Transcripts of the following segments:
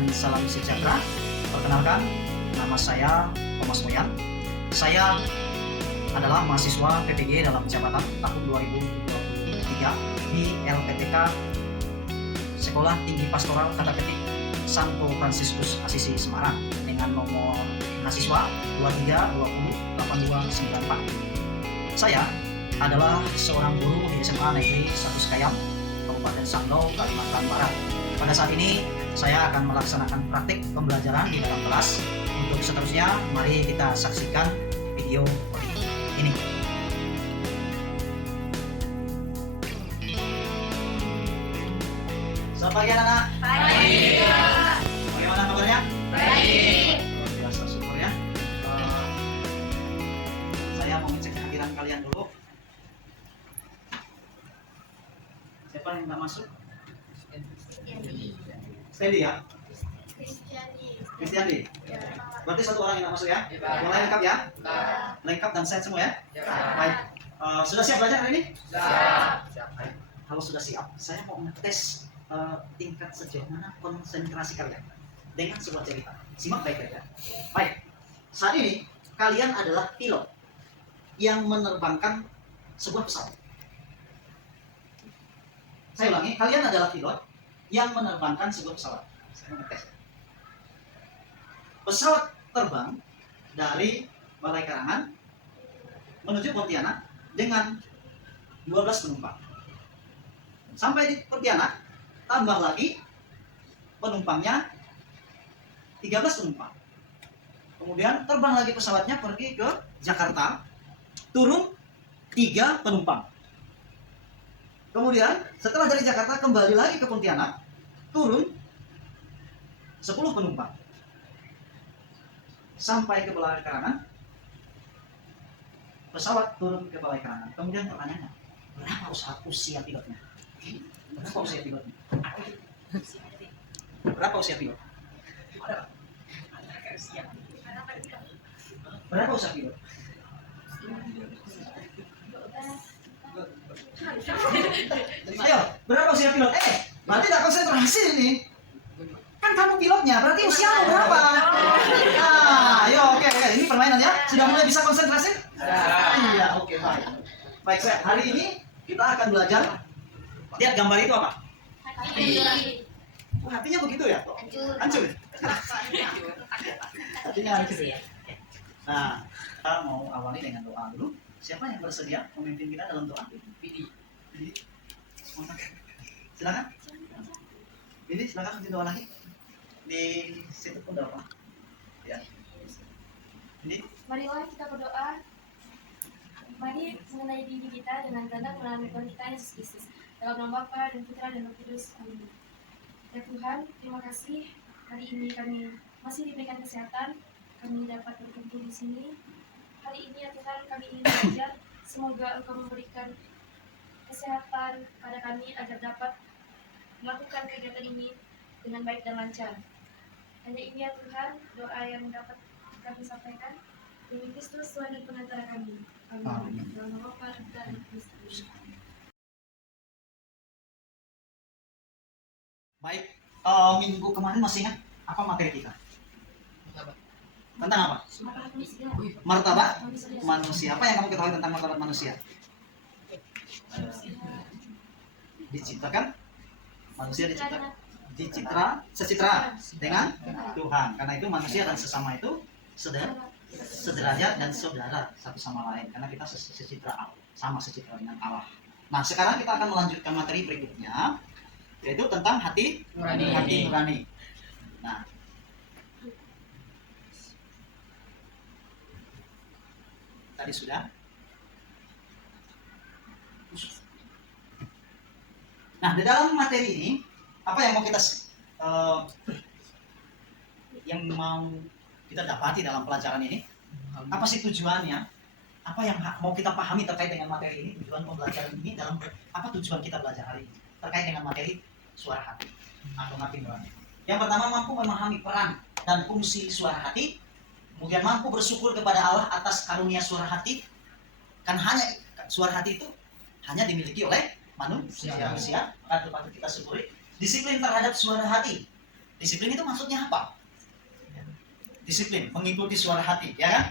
dan salam sejahtera. Perkenalkan, nama saya Thomas Moyan. Saya adalah mahasiswa PPG dalam jabatan tahun 2023 di LPTK Sekolah Tinggi Pastoral Kata Ketik Santo Fransiskus Asisi Semarang dengan nomor mahasiswa 23208294. Saya adalah seorang guru di SMA Negeri 1 Sekayam, Kabupaten Sanggau, Kalimantan Barat. Pada saat ini saya akan melaksanakan praktik pembelajaran di dalam kelas. Untuk seterusnya, mari kita saksikan video ini. Selamat pagi anak-anak. Baik. Bagaimana kabarnya? Baik. Luar biasa, syukur ya. Saya mau ngecek kehadiran kalian dulu. Siapa yang nggak masuk? Steady ya? Kristiani. Berarti satu orang yang nggak masuk ya? Mulai lengkap ya? Lengkap dan sehat semua ya? Baik. Sudah siap belajar hari ini? Baik. Kalau sudah siap, saya mau ngetes tingkat sejauh mana konsentrasi kalian dengan sebuah cerita. Simak baik-baik ya. Baik. Saat ini kalian adalah pilot yang menerbangkan sebuah pesawat. Saya ulangi, kalian adalah pilot yang menerbangkan sebuah pesawat. Saya ngetes. Pesawat terbang dari Balai Karangan menuju Pontianak dengan 12 penumpang. Sampai di Pontianak, tambah lagi penumpangnya 13 penumpang. Kemudian terbang lagi pesawatnya pergi ke Jakarta, turun 3 penumpang. Kemudian setelah dari Jakarta kembali lagi ke Pontianak, turun 10 penumpang. Sampai ke Balai Karangan, pesawat turun ke Balai Karangan. Kemudian pertanyaannya, berapa usia pilotnya? Berapa usia pilotnya? Berapa usia pilot? Berapa usia pilot? Ayo, berapa usia pilot? Berarti tidak konsentrasi ini. Kan kamu pilotnya, berarti usiamu berapa? Nah, ayo, oke. Ini permainan ya. Sudah mulai bisa konsentrasi? Iya, oke, baik. Baik, hari ini kita akan belajar. Lihat gambar itu apa? Oh, hatinya begitu ya? Hancur. Hatinya hancur ya? Nah, kita mau awali dengan doa dulu. Siapa yang bersedia memimpin kita dalam doa? Bidi. Silakan. Bidi, silakan bikin doa lagi. Di situ pun doa. Ya. Bidi. Marilah kita berdoa. Mari mengenai diri kita dengan tanda melalui Tuhan kita Yesus Kristus. Dalam nama Bapa dan Putra dan Roh Kudus. Amin. Ya Tuhan, terima kasih hari ini kami masih diberikan kesehatan. Kami dapat berkumpul di sini. Hari ini ya Tuhan, kami ingin belajar. Semoga Engkau memberikan kesehatan pada kami agar dapat melakukan kegiatan ini dengan baik dan lancar. Hanya ini ya Tuhan, doa yang dapat kami sampaikan. Demi Kristus, Tuhan dan pengantara kami. Amin. Dalam nama Bapa dan Kristus. Baik, minggu kemarin masih ingat apa materi kita? Tentang apa? Martabat manusia. Apa yang kamu ketahui tentang martabat manusia? Diciptakan manusia secitra dengan Tuhan. Karena itu manusia dan sesama itu sederajat dan saudara satu sama lain. Karena kita secitra sama secitra dengan Allah. Nah, sekarang kita akan melanjutkan materi berikutnya, yaitu tentang hati nurani. Nah, tadi sudah. Nah, di dalam materi ini apa yang mau kita dapati dalam pelajaran ini? Apa sih tujuannya? Apa yang mau kita pahami terkait dengan materi ini? Tujuan pembelajaran ini dalam apa tujuan kita belajar hari ini terkait dengan materi suara hati atau hati nurani. Yang pertama, mampu memahami peran dan fungsi suara hati. Kemudian mampu bersyukur kepada Allah atas karunia suara hati. Kan hanya suara hati itu hanya dimiliki oleh manusia. Maka patut kita syukuri. Disiplin terhadap suara hati. Disiplin itu maksudnya apa? Disiplin, mengikuti suara hati, ya kan?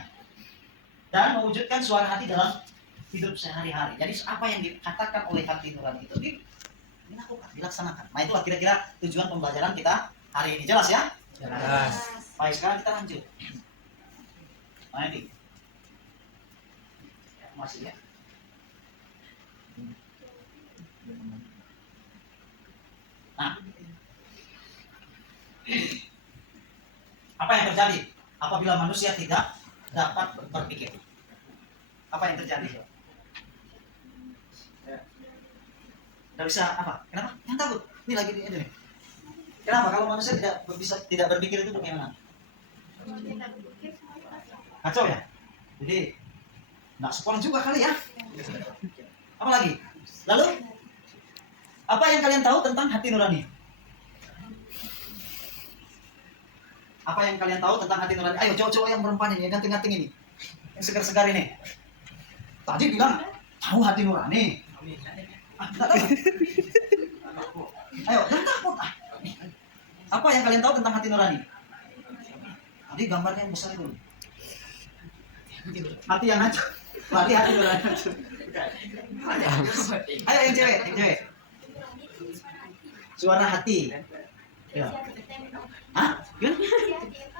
Dan mewujudkan suara hati dalam hidup sehari-hari. Jadi apa yang dikatakan oleh hati nurani itu dilakukan, dilaksanakan. Nah itulah kira-kira tujuan pembelajaran kita hari ini. Jelas ya? Jelas. Baik, sekarang kita lanjut. Nah ini. Masih ya? Nah. Apa yang terjadi apabila manusia tidak dapat berpikir? Apa yang terjadi? Tidak bisa apa? Kenapa? Yang takut. Ini lagi ini nih. Kenapa kalau manusia tidak berpikir itu bagaimana? Kacau ya? Jadi nggak sekolah juga kali ya? Apa lagi? Lalu apa yang kalian tahu tentang hati nurani? Apa yang kalian tahu tentang hati nurani? Ayo cowok-cowok yang perempuan ini, yang ganting-ganting ini, yang segar-segar ini. Tadi bilang tahu hati nurani. Ayo, jangan takut. Apa yang kalian tahu tentang hati nurani? Tadi gambarnya yang besar dulu. Hati yang hancur. Berarti hati nurani hancur. Ayo yang cewek, yang cewek. Suara hati. Ya. Hah? Gimana?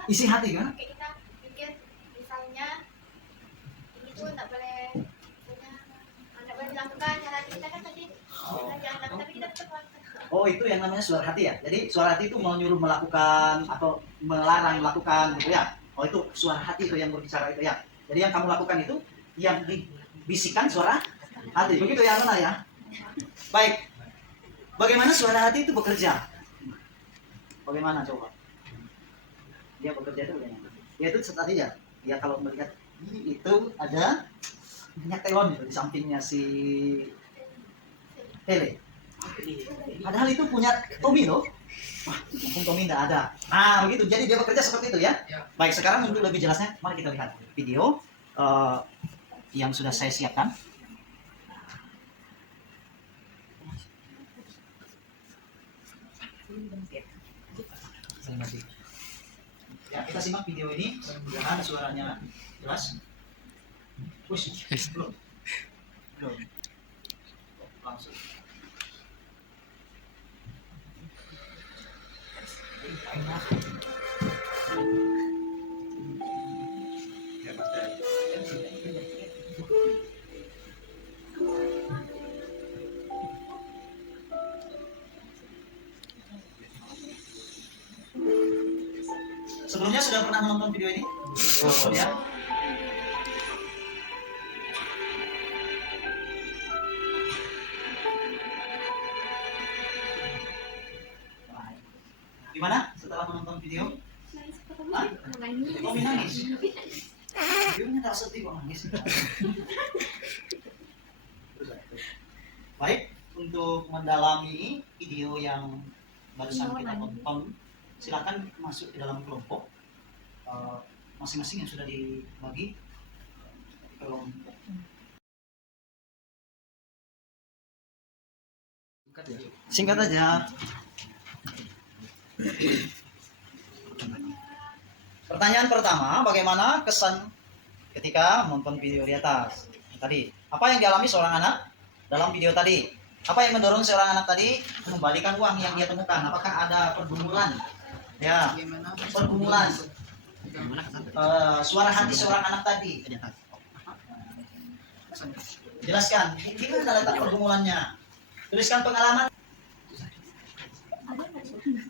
Isi hati gimana? Kayak kita pikir misalnya ini tuh nggak boleh dilakukan cara kita kan tadi jangan lakukan tapi kita tetap lakukan. Oh itu yang namanya suara hati ya. Jadi suara hati itu menyuruh melakukan atau melarang melakukan gitu ya. Oh itu suara hati itu yang berbicara itu ya. Jadi yang kamu lakukan itu yang dibisikkan suara hati. Begitu ya Nona ya. Baik. Bagaimana suara hati itu bekerja? Bagaimana coba? Dia bekerja itu bagaimana? Dia itu tadi ya. Dia kalau melihat itu ada minyak telon itu di sampingnya si Pele. Padahal itu punya Tommy loh. Wah, mumpung Tommy tidak ada. Nah, begitu. Jadi dia bekerja seperti itu ya. Baik, sekarang untuk lebih jelasnya, mari kita lihat video yang sudah saya siapkan. Ya, kita simak video ini. Mudah-mudahan suaranya jelas. Push. Belum. Belum. Langsung. Sebelumnya sudah pernah menonton video ini? Belum ya? Gimana setelah menonton video? Hah? Oh, nangis. Videonya tak sedih kok nangis. Baik, untuk mendalami video yang barusan kita tonton, silakan masuk ke dalam kelompok masing-masing yang sudah dibagi kelompok. Singkat aja. Pertanyaan pertama, bagaimana kesan ketika menonton video di atas tadi? Apa yang dialami seorang anak dalam video tadi? Apa yang mendorong seorang anak tadi mengembalikan uang yang dia temukan? Apakah ada pergumulan? Ya, pergumulan. Suara hati seorang anak tadi. Jelaskan, gimana letak pergumulannya? Tuliskan pengalaman.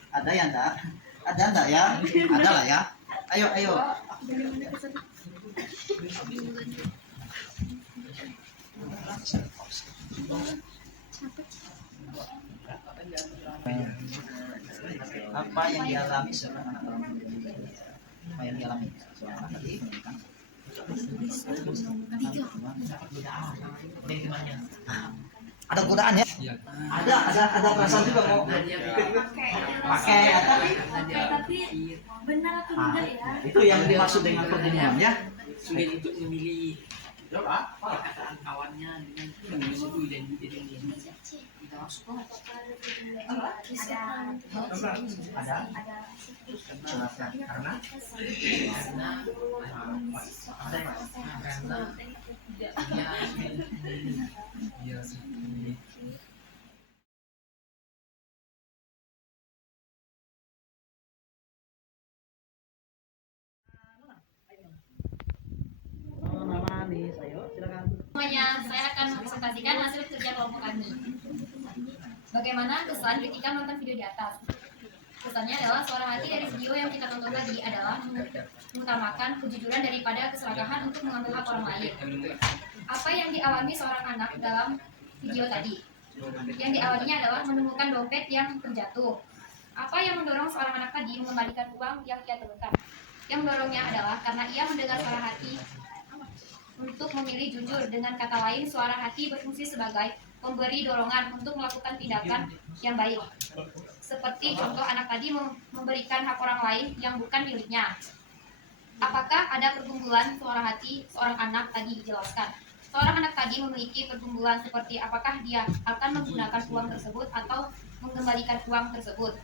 Ada ya enggak? Ada enggak ya? Ada lah ya. Ayo, ayo. Apa yang dialami seorang anak dalam video ini? Apa yang dialami seorang anak tadi? Ada godaan ya? Ada perasaan juga mau pakai tapi benar atau tidak ya? Itu yang dimaksud dengan pergumulan ya. Sulit untuk memilih. Jawab apa? perkataan kawannya dengan itu dan jadi kita masuk kok. Karena Semuanya, saya akan mempresentasikan hasil kerja kelompok kami. Bagaimana kesan ketika menonton video di atas? Kesannya adalah suara hati dari video yang kita tonton tadi adalah mengutamakan kejujuran daripada keserakahan untuk mengambil hak orang lain. Apa yang dialami seorang anak dalam video tadi? Yang dialaminya adalah menemukan dompet yang terjatuh. Apa yang mendorong seorang anak tadi mengembalikan uang yang ia temukan? Yang mendorongnya adalah karena ia mendengar suara hati untuk memilih jujur. Dengan kata lain, suara hati berfungsi sebagai pemberi dorongan untuk melakukan tindakan yang baik. Seperti contoh anak tadi memberikan hak orang lain yang bukan miliknya. Apakah ada pergumulan suara hati seorang anak tadi dijelaskan? Seorang anak tadi memiliki pergumulan seperti apakah dia akan menggunakan uang tersebut atau mengembalikan uang tersebut.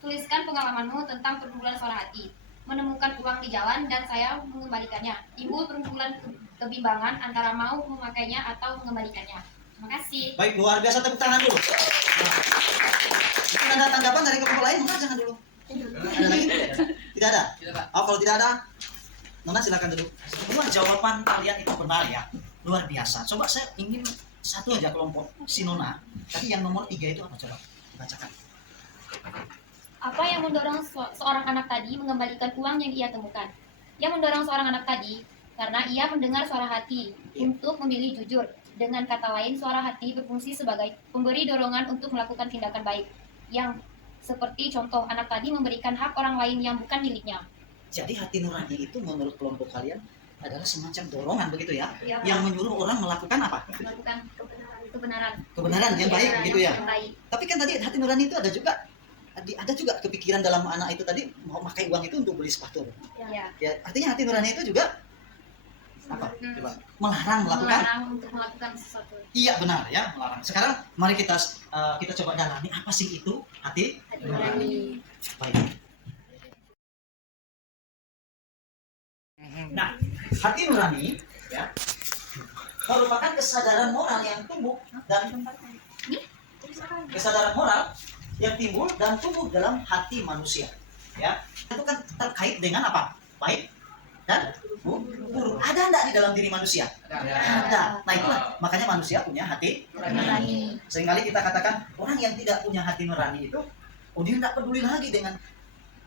Tuliskan pengalamanmu tentang pergumulan suara hati. Menemukan uang di jalan dan saya mengembalikannya. Timbul pergumulan kebimbangan antara mau memakainya atau mengembalikannya. Terima kasih. baik, luar biasa, tepuk tangan dulu. Mungkin ada tanggapan dari kelompok lain? Nona jangan dulu. Ada lagi? Tidak ada? Tidak, Pak. Oh, kalau tidak ada, Nona silakan dulu. Semua jawaban kalian itu benar ya, luar biasa. Coba saya ingin satu aja kelompok si Nona. Tapi yang nomor 3 itu apa, coba bacakan. Apa yang mendorong seorang anak tadi mengembalikan uang yang ia temukan? Yang mendorong seorang anak tadi karena ia mendengar suara hati untuk memilih jujur. Dengan kata lain, suara hati berfungsi sebagai pemberi dorongan untuk melakukan tindakan baik. Yang seperti contoh anak tadi memberikan hak orang lain yang bukan miliknya. Jadi hati nurani itu menurut kelompok kalian adalah semacam dorongan begitu ya, Ya, yang menyuruh orang melakukan apa? melakukan kebenaran. Kebenaran yang baik gitu ya. Yang baik. Tapi kan tadi hati nurani itu ada juga kepikiran dalam anak itu tadi mau pakai uang itu untuk beli sepatu. Ya. Ya, artinya hati nurani itu juga apa? Coba melarang melakukan. Melarang untuk melakukan sesuatu. Iya benar ya, melarang. Sekarang mari kita coba dalami apa sih itu hati Hati nurani. baik. Nah, hati nurani ya merupakan kesadaran moral yang tumbuh dan kesadaran moral yang timbul dan tumbuh dalam hati manusia. Ya, itu kan terkait dengan apa? Baik dan buruk. Ada enggak di dalam diri manusia? Ada. Nah itulah makanya manusia punya hati Nurani. Seringkali kita katakan orang yang tidak punya hati nurani itu, oh dia tidak peduli lagi dengan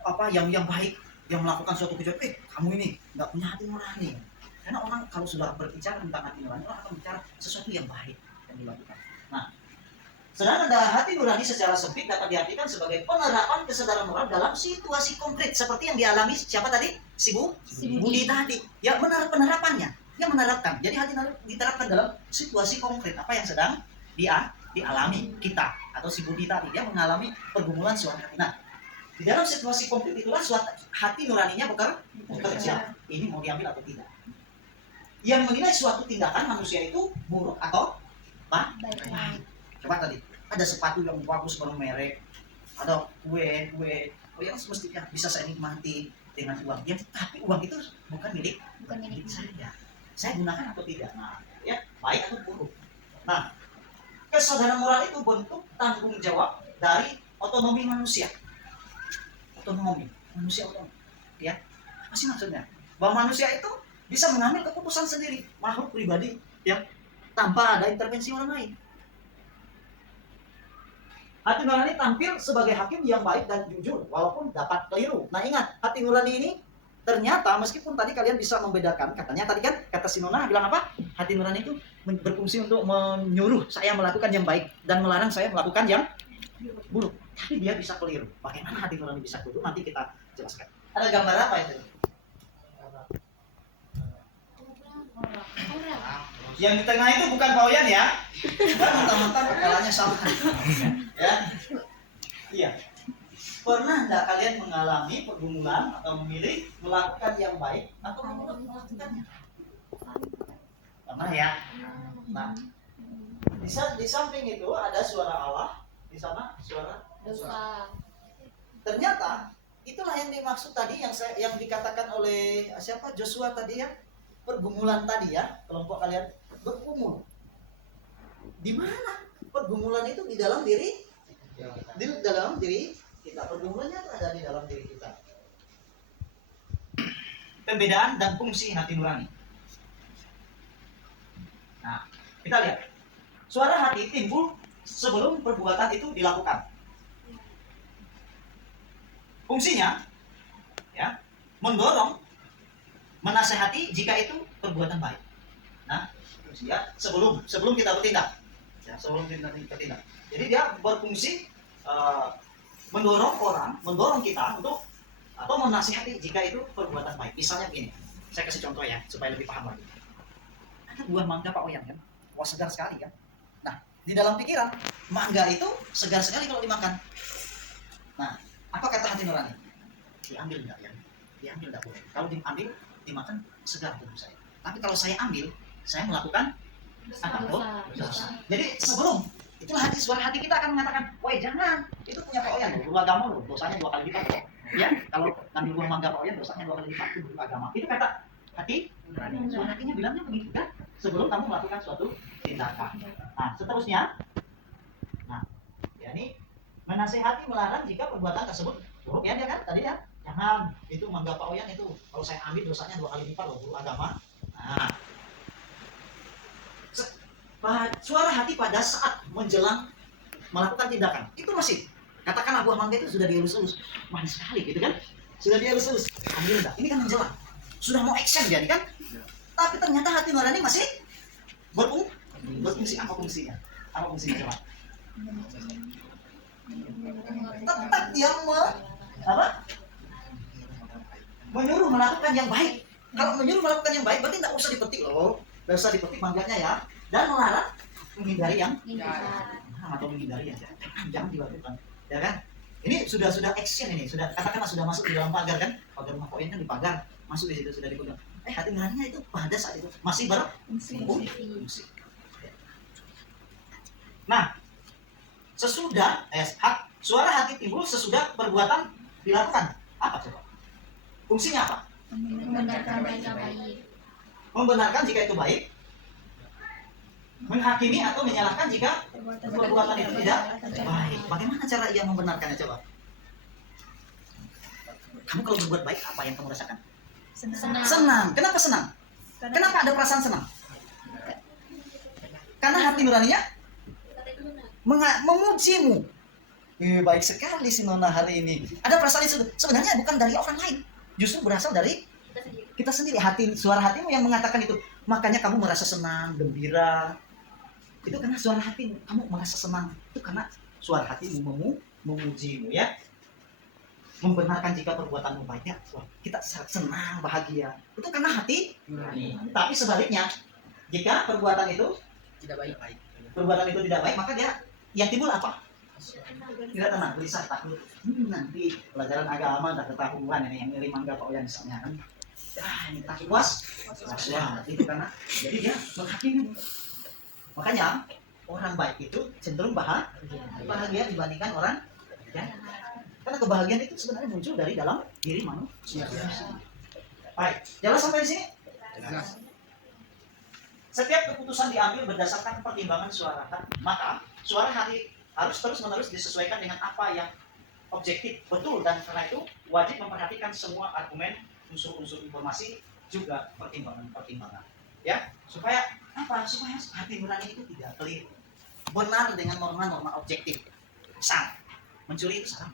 apa yang baik, yang melakukan suatu kejahatan. Kamu ini nggak punya hati nurani. Karena orang kalau sudah berbicara tentang hati nurani, orang akan bicara sesuatu yang baik yang dilakukan. Nah, sedangkan hati nurani secara sempit dapat diartikan sebagai penerapan kesadaran moral dalam situasi konkret seperti yang dialami siapa tadi? Si Budi tadi. Ya benar penerapannya. Dia menerapkan. Jadi hati nurani diterapkan dalam situasi konkret apa yang sedang dialami kita atau si Budi tadi. Dia mengalami pergumulan suatu hati. Nah, di dalam situasi konkret itulah suatu hati nuraninya bekerja. Ini mau diambil atau tidak. Yang menilai suatu tindakan manusia itu buruk atau baik. Coba tadi ada sepatu yang bagus bermerek, ada kue, oh yang semestinya bisa saya nikmati dengan uang. Ya, tapi uang itu bukan milik saya. Saya gunakan atau tidak. Nah, ya baik atau buruk. Nah, kesadaran moral itu bentuk tanggung jawab dari otonomi manusia. Otonomi manusia otonom. Ya, apa sih maksudnya? Bahwa manusia itu bisa mengambil keputusan sendiri, makhluk pribadi yang tanpa ada intervensi orang lain. Hati nurani tampil sebagai hakim yang baik dan jujur walaupun dapat keliru. Nah ingat, hati nurani ini ternyata meskipun tadi kalian bisa membedakan, katanya tadi kan kata si Nona bilang apa? Hati nurani itu berfungsi untuk menyuruh saya melakukan yang baik dan melarang saya melakukan yang buruk. Tapi dia bisa keliru. Bagaimana hati nurani bisa keliru? Nanti kita jelaskan. Ada gambar apa itu? Yang di tengah itu bukan Pak Oyan ya. Kan mentang-mentang kepalanya sama. Ya. Iya. Pernah enggak kalian mengalami pergumulan atau memilih melakukan yang baik atau melakukannya? Pernah ya? Nah, di samping itu ada suara Allah, di sana suara Dosa. Ternyata itulah yang dimaksud tadi yang dikatakan oleh siapa Joshua tadi ya, pergumulan tadi ya, kelompok kalian bergumul. Di mana pergumulan itu? Di dalam diri, di dalam diri kita. Pergumulannya ada di dalam diri kita. Pembedaan dan fungsi hati nurani. Nah, kita lihat. Suara hati timbul sebelum perbuatan itu dilakukan. Fungsinya ya, mendorong, menasehati jika itu perbuatan baik. Nah, ya, sebelum kita bertindak. Ya, sebelum kita bertindak. Jadi dia berfungsi mendorong kita untuk atau menasihati jika itu perbuatan baik. Misalnya begini, saya kasih contoh ya supaya lebih paham lagi. Ada buah mangga Pak Oyan kan, wah segar sekali kan. Nah, di dalam pikiran mangga itu segar sekali kalau dimakan. Nah, apa kata hati nurani? Diambil enggak ya? Diambil enggak boleh. Kalau diambil, dimakan segar tubuh saya. Tapi kalau saya ambil, saya melakukan apa? Dosa. Jadi sebelum itulah suara hati kita akan mengatakan, woi jangan, itu punya Pak Oyan loh, guru agama loh, dosanya 2 kali lipat loh. Ya, kalau ngambil buah mangga Pak Oyan dosanya 2 kali lipat, itu guru agama. Itu kata hati, suara hatinya bilangnya begitu kan? Sebelum kamu melakukan suatu tindakan. Nah, seterusnya, nah, ya ini menasehati melarang jika perbuatan tersebut buruk ya dia kan tadi ya, jangan itu mangga Pak Oyan itu kalau saya ambil dosanya 2 kali lipat loh guru agama. Nah, suara hati pada saat menjelang melakukan tindakan itu masih katakanlah buah mangga itu sudah dielus-elus manis sekali gitu kan, sudah dielus-elus ambil enggak, ini kan menjelang sudah mau action jadi kan, tapi ternyata hati nurani masih berfungsi. Apa fungsinya coba? Tetap dia menyuruh melakukan yang baik. Kalau menyuruh melakukan yang baik berarti tidak usah dipetik loh, tidak usah dipetik mangganya ya, dan melarang menghindari yang atau menghindari yang jangan dilakukan ya kan. Ini sudah action, ini sudah katakanlah sudah masuk di dalam pagar kan, pagar rumah Pak Oyan kan di pagar, masuk di situ sudah dipegang. Hati nuraninya itu pada saat itu masih berfungsi. Nah, sesudah suara hati timbul sesudah perbuatan dilakukan. Apa coba? Fungsinya apa? Membenarkan yang baik. Membenarkan jika itu baik, menghakimi atau menyalahkan jika perbuatan itu tidak baik. Bagaimana cara ia membenarkannya coba? Kamu kalau berbuat baik apa yang kamu rasakan? Senang. Kenapa senang? Kenapa ada perasaan senang? Karena hati nuraninya memujimu. Baik sekali si Nona hari ini. Ada perasaan itu sebenarnya bukan dari orang lain, justru berasal dari kita sendiri. Suara hatimu yang mengatakan itu. Makanya kamu merasa senang, gembira. Itu karena suara hatimu, kamu merasa senang. Itu karena suara hatimu memujimu ya. Membenarkan jika perbuatanmu baik ya. Wah, kita senang, bahagia. Itu karena hati nurani. Tapi sebaliknya, jika perbuatan itu tidak baik. Perbuatan itu tidak baik, maka dia yang timbul apa? Tidak tenang, gelisah, takut. Nanti pelajaran agama tak ketahuan ini yang ngiri mangga Pak Oyan misalnya kan. Ini takut was. Itu karena jadi dia menghakimi. Makanya orang baik itu cenderung bahagia dibandingkan orang ya. Karena kebahagiaan itu sebenarnya muncul dari dalam diri manusia. Baik, jelas sampai di sini? Jelas. Setiap keputusan diambil berdasarkan pertimbangan suara hati, maka suara hati harus terus-menerus disesuaikan dengan apa yang objektif, betul, dan karena itu wajib memperhatikan semua argumen, unsur-unsur informasi, juga pertimbangan-pertimbangan. Ya, supaya apa? Supaya hati nurani itu tidak keliru, benar dengan norma-norma objektif. Salah, mencuri itu salah.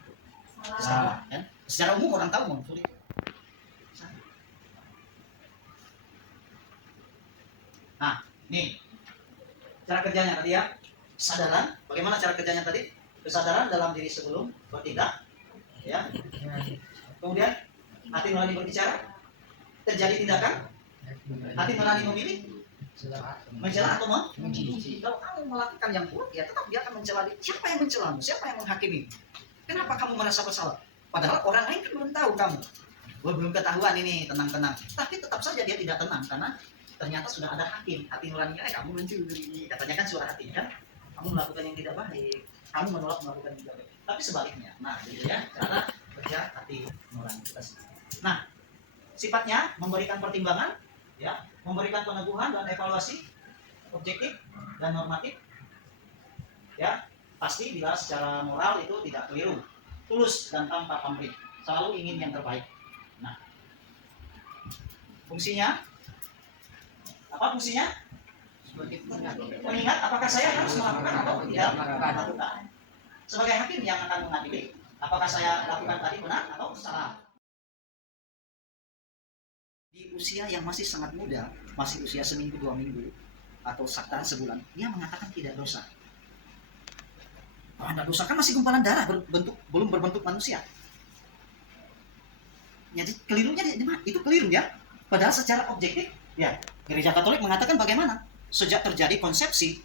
Salah, kan? Secara umum orang tahu mencuri. Nah, nih cara kerjanya tadi ya, kesadaran. Bagaimana cara kerjanya tadi? Kesadaran dalam diri sebelum bertindak, ya. Kemudian hati nurani berbicara, terjadi tindakan, hati nurani memilih, mencela atau memuji. Kalau kamu melakukan yang buruk, ya tetap dia akan mencela. Siapa yang mencelamu? Siapa yang menghakimi? Kenapa kamu merasa bersalah? Padahal orang lain kan belum tahu kamu. Belum ketahuan ini, tenang-tenang. Tapi tetap saja dia tidak tenang karena ternyata sudah ada hakim, hati nuraninya, kamu mencuri, katanya kan suara hati kan, kamu melakukan yang tidak baik, kamu menolak melakukan yang tidak baik. Tapi sebaliknya, nah gitu ya, cara kerja hati nurani kita sendiri. Nah, sifatnya memberikan pertimbangan, ya, memberikan peneguhan dan evaluasi objektif dan normatif, ya, pasti bila secara moral itu tidak keliru, tulus dan tanpa pamrih, selalu ingin yang terbaik. Nah, fungsinya apa? Fungsinya mengingat apakah saya harus melakukan atau tidak melakukan. Sebagai hakim yang akan mengadili, apakah saya lakukan tadi benar atau salah. Di usia yang masih sangat muda, masih usia seminggu 2 minggu atau sakta sebulan, dia mengatakan tidak dosa. Kalau Anda dosa kan masih gumpalan darah, belum berbentuk manusia. Jadi kelirunya di mana? Itu keliru ya. Padahal secara objektif, ya, Gereja Katolik mengatakan bagaimana? Sejak terjadi konsepsi,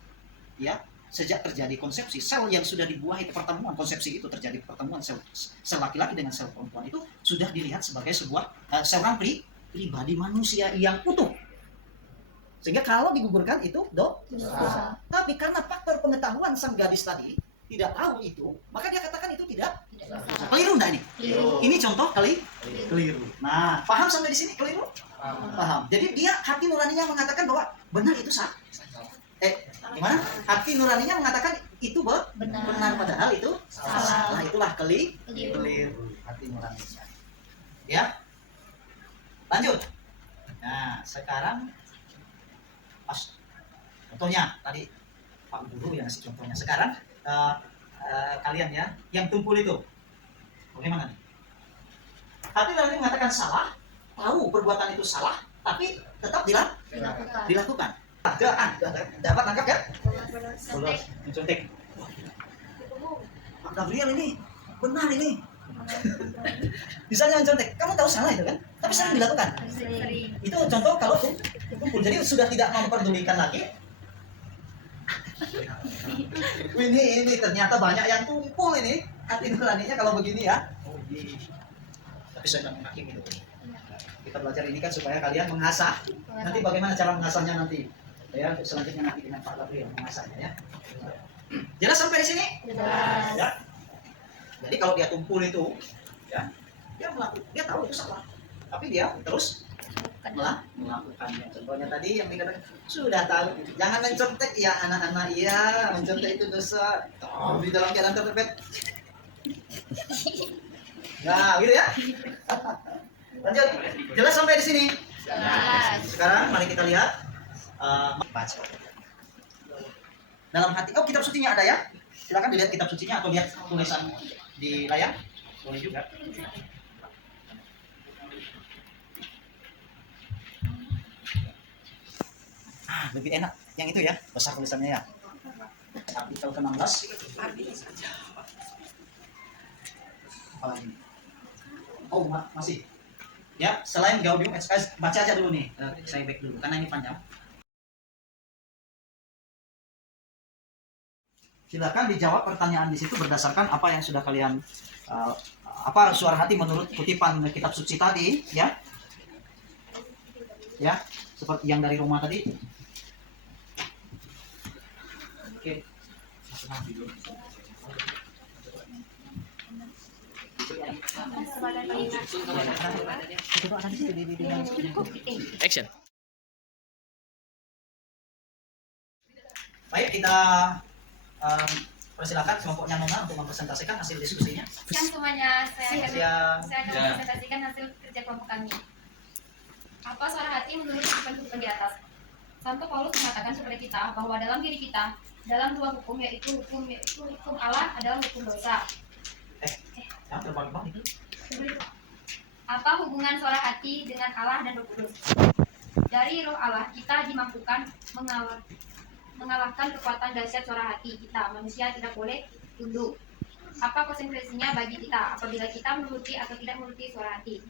ya, sejak terjadi konsepsi, sel yang sudah dibuahi pertemuan konsepsi itu terjadi pertemuan sel laki-laki dengan sel perempuan itu sudah dilihat sebagai sebuah seorang pribadi manusia yang utuh. Sehingga kalau digugurkan itu dosa. Tapi karena faktor pengetahuan sang gadis tadi tidak tahu itu, maka dia katakan itu tidak dosa. Keliru enggak ini? Keliru. Ini contoh keliru. Nah, paham sampai di sini keliru? Paham. Jadi dia hati nuraninya mengatakan bahwa benar itu sah. Gimana? Hati nuraninya mengatakan itu benar padahal itu salah. Nah, itulah keliru hati nuraninya. Ya. Lanjut. Nah, sekarang pas contohnya tadi Pak Guru yang ngasih contohnya. Sekarang kalian ya yang tumpul itu bagaimana nih? Hati nurani mengatakan salah, tahu perbuatan itu salah, tapi tetap dilakukan. Dapat nangkap ya? Boleh mencontek. Pak Gabriel ini benar ini. Misalnya mencontek, kamu tahu salah itu kan? Tapi sering dilakukan. Itu contoh kalau tumpul. Jadi sudah tidak memperdulikan lagi. Ini ternyata banyak yang tumpul ini hati nuraninya kalau begini ya. Tapi saya nggak menghakimi itu. Kita belajar ini kan supaya kalian mengasah. Nanti bagaimana cara mengasahnya nanti? Ya, selanjutnya nanti dengan Pak Gabriel mengasahnya ya. Jelas sampai di sini? Jelas. Ya. Jadi kalau dia tumpul itu, ya, dia tahu itu salah, tapi dia terus melakukannya. Contohnya tadi yang dikatakan sudah tahu, jangan mencontek ya anak-anak, iya mencontek itu dosa. Di dalam keadaan terpepet. Nah, gitu ya. Lanjut. Jelas sampai di sini? Jelas. Sekarang mari kita lihat baca. Dalam hati, kitab sucinya ada ya? Silakan dilihat kitab sucinya atau lihat tulisan di layar. Boleh juga. Lebih enak yang itu ya, besar tulisannya ya. Artikel ke-16. Apalagi? Oh, masih. Ya, selain Gaudium et Spes, baca aja dulu nih. Saya back dulu karena ini panjang. Silakan dijawab pertanyaan di situ berdasarkan apa yang sudah kalian apa suara hati menurut kutipan kitab suci tadi, ya. Ya, seperti yang dari Roma tadi. Oke. Action. Baik, kita persilakan kelompoknya Nona untuk mempresentasikan hasil diskusinya. Siang semuanya, saya akan Ya. mempresentasikan hasil kerja kelompok kami. Apa suara hati menurut kutipan di atas? Santo Paulus mengatakan kepada kita bahwa dalam diri kita dalam dua hukum, yaitu hukum Allah adalah hukum dosa. Yang terbalik itu. Apa hubungan suara hati dengan Allah dan Roh Kudus? Dari Roh Allah kita dimampukan mengalahkan kekuatan dahsyat suara hati kita. Manusia tidak boleh tunduk. Apa konsekuensinya bagi kita apabila kita menuruti atau tidak menuruti suara hati?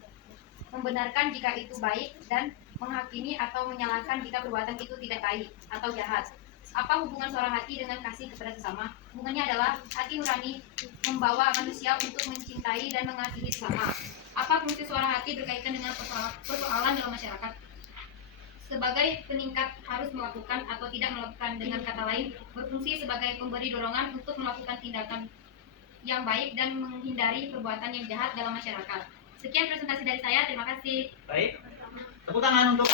Membenarkan jika itu baik dan menghakimi atau menyalahkan jika perbuatan itu tidak baik atau jahat. Apa hubungan suara hati dengan kasih kepada sesama? Hubungannya adalah hati nurani membawa manusia untuk mencintai dan mengasihi sesama. Apa fungsi suara hati berkaitan dengan persoalan dalam masyarakat? sebagai peningkat harus melakukan atau tidak melakukan, dengan kata lain berfungsi sebagai pemberi dorongan untuk melakukan tindakan yang baik dan menghindari perbuatan yang jahat dalam masyarakat. Sekian presentasi dari saya, terima kasih. Baik. Tepuk tangan untuk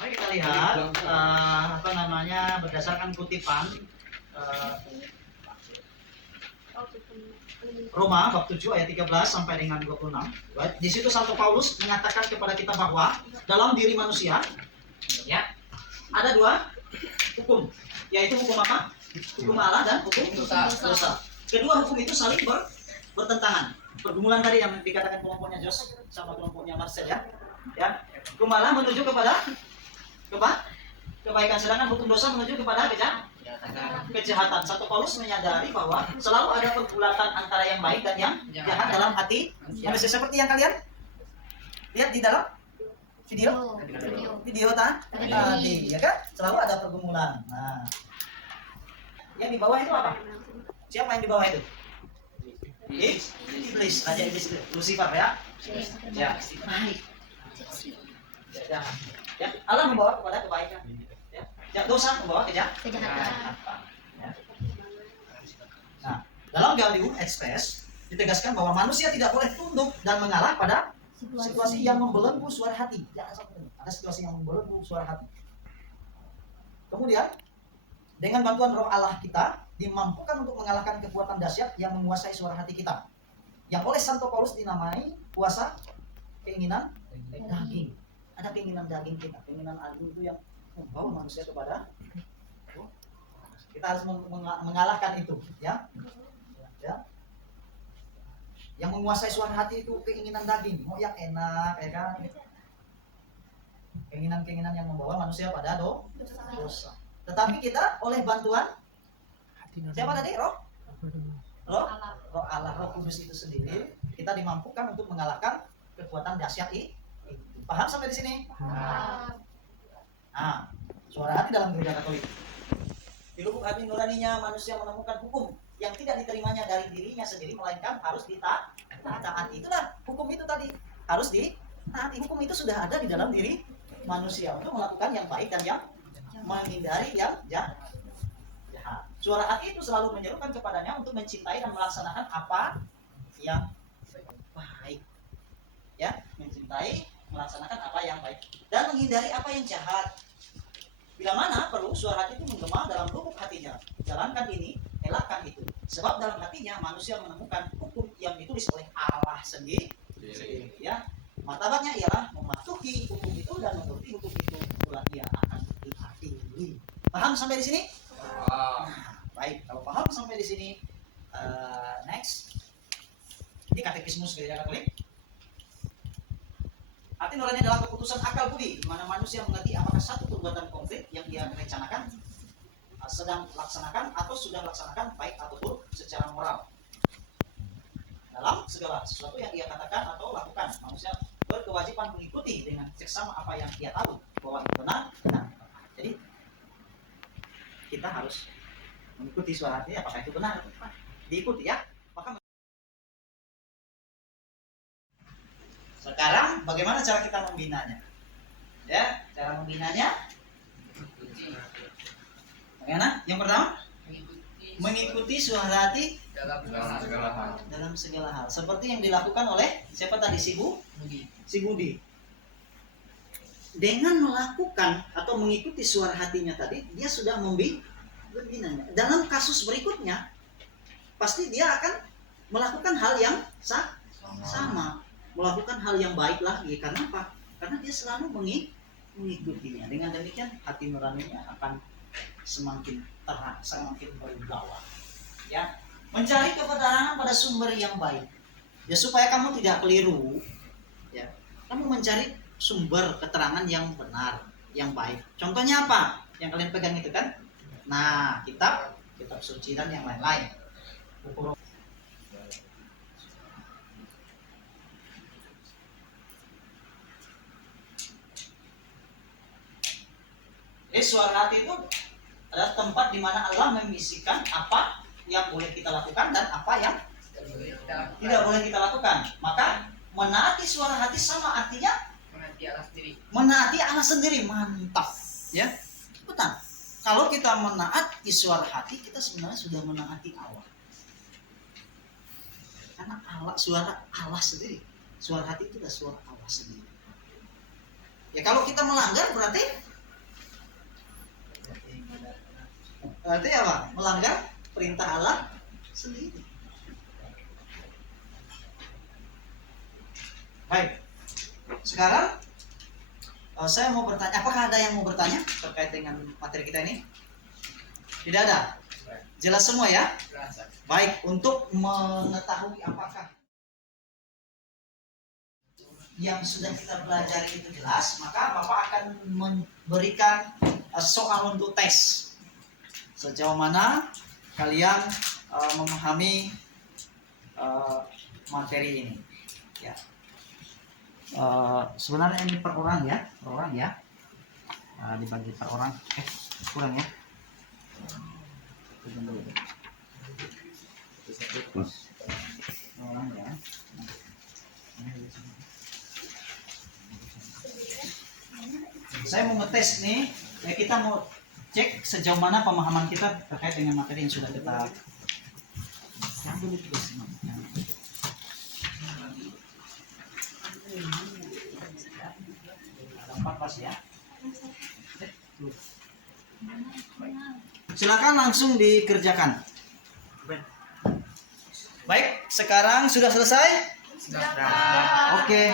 Mari kita lihat berdasarkan kutipan Roma bab 7 ayat 13 sampai dengan 26. Di situ Santo Paulus mengatakan kepada kita bahwa dalam diri manusia ya ada dua hukum, yaitu hukum apa? Hukum Allah dan hukum dosa. Kedua hukum itu saling bertentangan. Pergumulan tadi yang dikatakan kelompoknya Jos sama kelompoknya Marcel ya. Ya, hukum Allah menuju kepada kebaikan, sedangkan hukum dosa menuju kepada kejahatan. Santo Paulus menyadari bahwa selalu ada pergulatan antara yang baik dan yang jahat dalam hati manusia, seperti yang kalian lihat di dalam video tadi, ya kan? Selalu ada pergumulan. Nah, yang di bawah itu apa? Siapa yang di bawah itu? Iblis, raja iblis, Lucifer ya. Ya, ya. Ya, Allah membawa kepada kebaikan. Ya, dosa membawa kejahatan. Ya. Nah, dalam Gaudium et Spes ditegaskan bahwa manusia tidak boleh tunduk dan mengalah pada situasi yang membelenggu suara hati. Jangan sampai ada situasi yang membelenggu suara hati. Kemudian, dengan bantuan Roh Allah kita dimampukan untuk mengalahkan kekuatan dahsyat yang menguasai suara hati kita, yang oleh Santo Paulus dinamai kuasa keinginan daging. Ada keinginan daging kita, keinginan daging itu yang membawa manusia kepada kita harus mengalahkan itu, ya. Yang menguasai suara hati itu keinginan daging, mau yang enak, ya kan? Keinginan-keinginan yang membawa manusia pada dosa. Tetapi kita oleh bantuan siapa tadi? Roh Allah, Roh Kudus itu sendiri, kita dimampukan untuk mengalahkan kekuatan dahsyat itu. Paham sampai di sini? Nah, suara hati dalam gereja Katolik. Di lubuk hati nuraninya manusia menemukan hukum yang tidak diterimanya dari dirinya sendiri, melainkan harus ditaati. Itulah hukum itu tadi, harus ditaati. Hukum itu sudah ada di dalam diri manusia untuk melakukan yang baik dan yang menghindari yang jahat. Suara hati itu selalu menyerukan kepadanya untuk mencintai dan melaksanakan apa yang baik. Ya, mencintai, melaksanakan apa yang baik dan menghindari apa yang jahat. Bila mana perlu, suara hati itu menggema dalam lubuk hatinya. Jalankan ini, elakkan itu. Sebab dalam hatinya manusia menemukan hukum yang ditulis oleh Allah sendiri. Ya, martabatnya ialah mematuhi hukum itu dan menuruti hukum itu. Itulah dia akan diadili. Paham sampai di sini? Nah, baik, kalau paham sampai di sini, next. Ini katekismus gereja Katolik. Arti nurani adalah keputusan akal budi, di mana manusia mengerti apakah satu perbuatan konkret yang dia rencanakan, sedang laksanakan atau sudah laksanakan, baik atau buruk secara moral. Dalam segala sesuatu yang ia katakan atau lakukan, manusia berkewajiban mengikuti dengan seksama apa yang dia tahu bahwa itu benar. Jadi kita harus mengikuti suara hati, apakah itu benar atau tidak. Diikuti ya. Maka sekarang bagaimana cara kita membinanya? Ya, cara membinanya bagaimana? Yang pertama, mengikuti suara hati dalam segala hal. Seperti yang dilakukan oleh siapa tadi? Si Budi. Dengan melakukan atau mengikuti suara hatinya tadi, dia sudah membinanya. Dalam kasus berikutnya, pasti dia akan melakukan hal yang sama. Melakukan hal yang baik lagi. Karena apa? Karena dia selalu mengikutinya. Dengan demikian hati nuraninya akan semakin terang, semakin berwibawa. Ya, mencari kebenaran pada sumber yang baik. Ya, supaya kamu tidak keliru. Ya, kamu mencari sumber keterangan yang benar, yang baik. Contohnya apa? Yang kalian pegang itu kan? Nah, kitab suci dan yang lain-lain. Jadi suara hati itu adalah tempat di mana Allah membisikkan apa yang boleh kita lakukan dan apa yang tidak boleh kita lakukan. Maka Menaati suara hati sama artinya Mengerti Allah sendiri. menaati Allah sendiri. Mantap, ya. Betul. Kalau kita menaati suara hati, kita sebenarnya sudah menaati Allah. Karena Allah, suara Allah sendiri. Suara hati itu adalah suara Allah sendiri. Ya kalau kita melanggar berarti apa? Melanggar perintah Allah sendiri. Baik. Sekarang saya mau bertanya, apakah ada yang mau bertanya terkait dengan materi kita ini? Tidak ada? Jelas semua ya? Baik, untuk mengetahui apakah yang sudah kita pelajari itu jelas, maka Bapak akan memberikan soal untuk tes. Sejauh mana kalian memahami materi ini? Ya. Sebenarnya ini per orang ya, dibagi per orang. Kurang ya. Orang ya. Saya mau ngetes nih, kita mau cek sejauh mana pemahaman kita terkait dengan materi yang sudah kita ambil itu. Ada 14 ya. Silakan langsung dikerjakan. Baik, sekarang sudah selesai? Oke.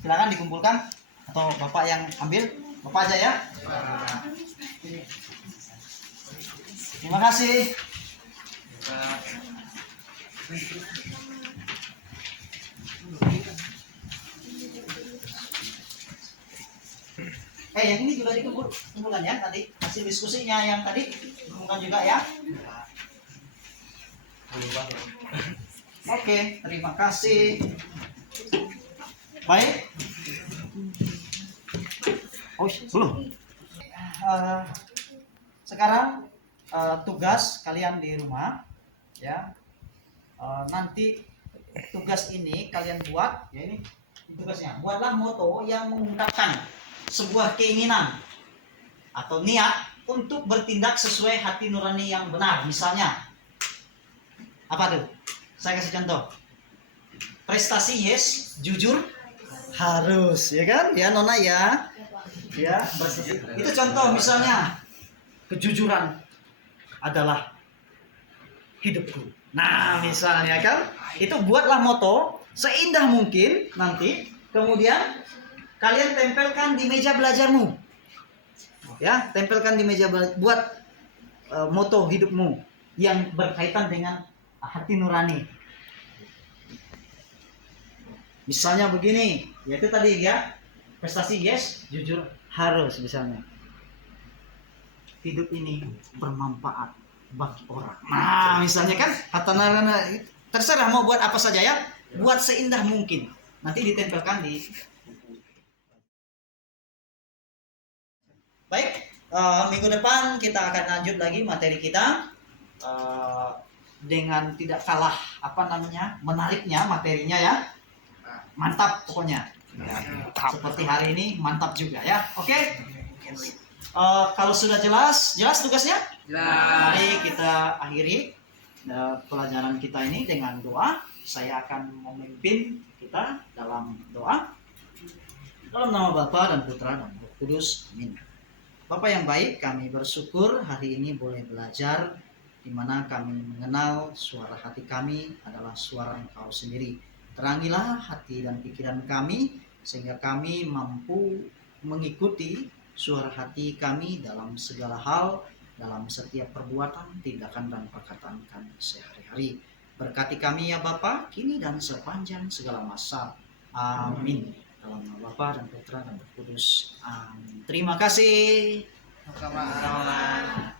Silakan dikumpulkan atau Bapak yang ambil, Bapak aja ya. Terima kasih. Yang ini juga dikumpulkan ya tadi, hasil diskusinya yang tadi dikumpulkan juga ya. Oke, terima kasih. Baik. Oh, belum. Sekarang tugas kalian di rumah ya. Nanti tugas ini kalian buat ya, ini tugasnya. Buatlah moto yang mengungkapkan sebuah keinginan atau niat untuk bertindak sesuai hati nurani yang benar. Misalnya apa tuh? Saya kasih contoh. Prestasi yes, jujur harus, ya kan? Ya Nona ya. Ya, itu contoh misalnya. Kejujuran adalah hidupku. Nah, misalnya kan, itu buatlah moto seindah mungkin nanti. Kemudian kalian tempelkan di meja belajarmu. Ya, tempelkan di meja belajar. Buat moto hidupmu yang berkaitan dengan hati nurani. Misalnya begini, yaitu tadi ya, prestasi yes, jujur harus misalnya. Hidup ini bermanfaat bagi orang. Nah, misalnya kan, kata nurani, terserah mau buat apa saja ya, buat seindah mungkin. Nanti ditempelkan di. Baik, minggu depan kita akan lanjut lagi materi kita dengan tidak kalah menariknya materinya ya. Mantap pokoknya. Ya, seperti hari ini mantap juga ya. Oke. Kalau sudah jelas tugasnya? Jelas. Mari kita akhiri pelajaran kita ini dengan doa. Saya akan memimpin kita dalam doa. Dalam nama Bapa dan Putra dan Roh Kudus. Amin. Bapak yang baik, kami bersyukur hari ini boleh belajar di mana kami mengenal suara hati kami adalah suara Engkau sendiri. Terangilah hati dan pikiran kami sehingga kami mampu mengikuti suara hati kami dalam segala hal, dalam setiap perbuatan, tindakan dan perkataan kami sehari-hari. Berkati kami ya Bapa, kini dan sepanjang segala masa. Amin. Dalam nama Bapa dan Putra dan Roh Kudus. Amin. Terima kasih. Sama-sama.